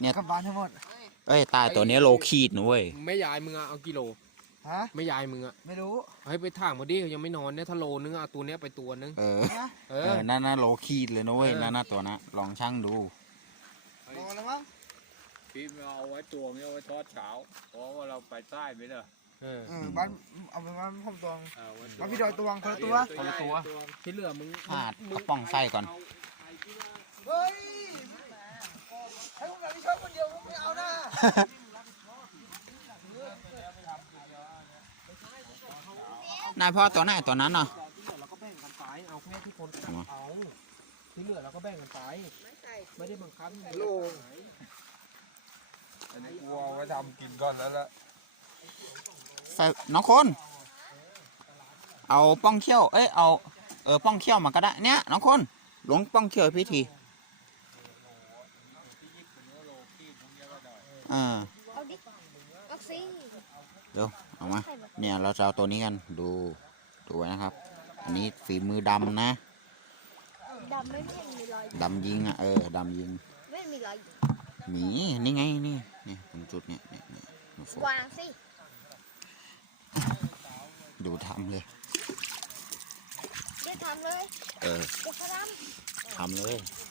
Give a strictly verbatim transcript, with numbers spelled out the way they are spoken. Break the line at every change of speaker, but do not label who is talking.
เนี่ย
กลับบ้านทั้งหมด
เอ้ยตายตัวนี้โลขีดนะเว้ย
ไม่ยายมึงอะเอากิโล
ฮะ
ไม่ยายมึงอะ
ไม่รู้
ให้ไปถางมาดิยังไม่นอนเนี่ยถ้าโลนึงเอาตัวเนี้ยไปตัวนึง
เออ
นะ
เอ
เอ
อ
อนั่นน่ะโลขีดเลยนะเว้ย
เออ
นั่นน่ะตัวนะลองชั่งดู
มองแล้วมั้ง
พี่เอาไว้ตัวนี้เอาไว้ทอดเช้าเพราะว่าเราไปใต้ไปเนอะ
เออ
เออบ้านเอาไปบ้านผมตวง
เอาไว้
บ้านพี่ดอยตวงคนละตัว
คนละตัว
ที่เหลือมึง
ขาดกระป๋องไส้ก่อน
เฮ้ยให้ผมแบบนี้ชอบคนเดียวผมไม่เอานะ
นายพ่อตัวไหนตัวนั้นเนาะ
เราก็แบ่งกันไปเอาแค่ที่คนเอาที่เหลือเราก็แบ่งกันไปไม่ได้บังคับให้
โล
อันนี้กูเอาไว้ทำกินก่อนแล้วละ
ใส่น้องคน เอาป้องเขี้ยว เอ้ย เอา เออ ป้องเขี้ยวมาก็ได้ เนี่ย น้องคนหลวงป้องเขี้ยวให้พี่ทีอ่า
เอาดิเอาสิ
เดี๋ยว เอามา เนี่ย เราจะเอาตัวนี้กัน ดู ดูไว้นะครับ อันนี้ฝีมือดำนะ
ดำไม่เห็นมีรอย
ดำยิงอ่ะ เออ ดำยิง
ไม่มีรอย
หมี นี่ไง นี่นี่ตรงจุดเนี่ยเนี่ยเนี่ยมาโฟ
กวางสิ
ดูทำเลย
เดี๋ยวทำเลย
เออ
เดี๋ยวเขาท
ทำเลย
ำ